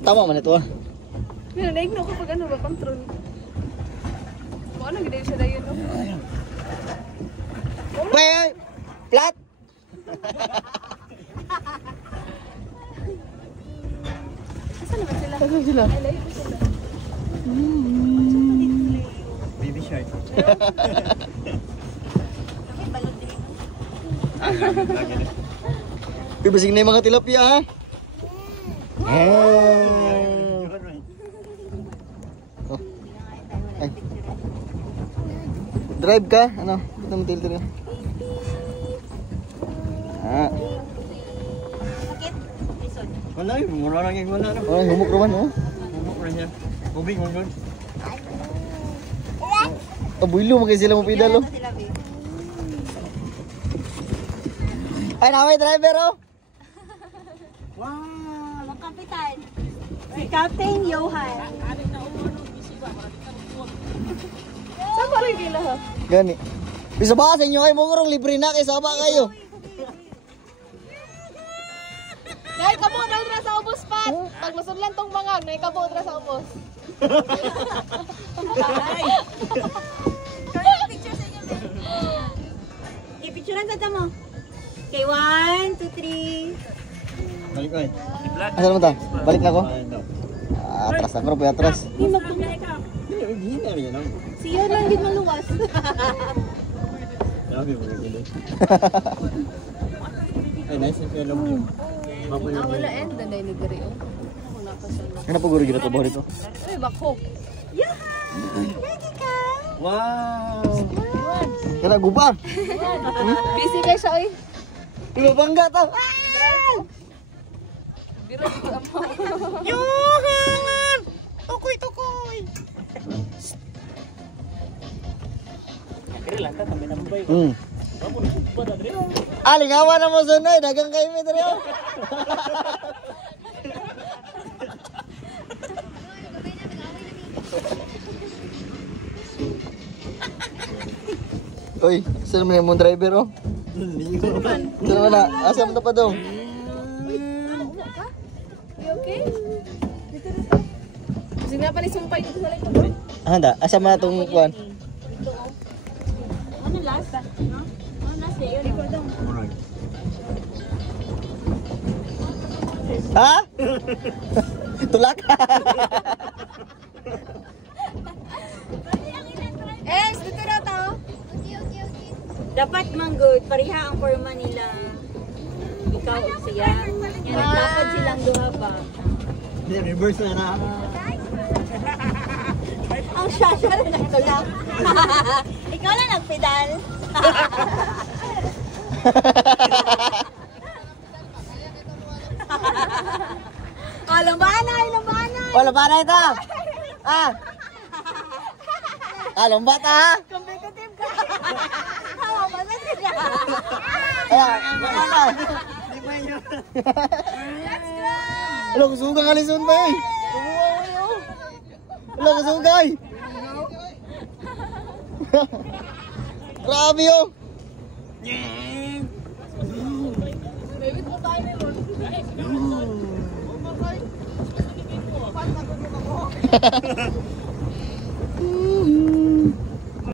Tama man ito ah. Naig na ako pag ano ba, control. Kung ano ganda siya na yun, no? Bay! Flat! Saan naman sila? Saan sila? Ay, layo pa sila. Baby shark. Pibasing na yung mga tilapia ha? Oh. Ay. Drive ka? Ano? Ba't naman tiltil ka? Ah. Wala yun, mura lang yung wala na. Oh, humok naman oh. Bubuk na siya. Bubig mo doon. Abuilo, magkaya sila mo pidalo. Ay, naway driver oh. Wow, ang kapitan. Si Captain Johan. Saan pa rin kila ha? Gani. Bisa ba sa inyo ay mungurong libre na kay saba kayo. Nay, kabo na dra sa ubos pat. Pag masudlan tong bangag, nay kabo dra sa ubos. Picture sa inyo, Ben. I-picturean sa tamo. Okay, 1, 2, 3. Balik ko eh. Asa naman ta? Balik na ako. Atras ako, puya atras. Hindi na rin yan. Siya lang din maluwas. Sabi mo rin yun. Ay, nice if you love you. Ah, wala end na nay ni diri oh. Ako na pa sa. Ano po guro gina trabaho dito? Ay, bako. Ready ka? Wow! Kana guba. Busy kay siya oy. Ilo bangga ta. Biro dito amo. Yohan! Tukoy tukoy. Kira lang ka, kami nambay. Alingawa na mo sunay, dagang kay mi diri. Oy, saan naman yung driver oh? Saan naman na? Asam na pa daw? You okay? Dito dito. Sige na pa ni sumpay dito sa likod. Handa, asam na itong kuwan. Ano last? No? Ano last eh? Yun. Ikaw daw. Murag. Ha? Tulak? Dito na to. Dapat man good, pariha ang forma nila. Ikaw o siya. Yan, dapat silang duha pa. Reverse na na. Ang shasha na nagtulak. Ikaw lang nagpedal. Lumbanay, lumbanay. Oh, lomba na ito! Ah! Ah, lomba ta ha? Competitive ka. Hawa ba na sila? Ayan, lomba na! Let's go! Alam, kusugang alison ba eh? Alam, kusugay! Grabe oh! Baby, ko tayo na yun. Hahaha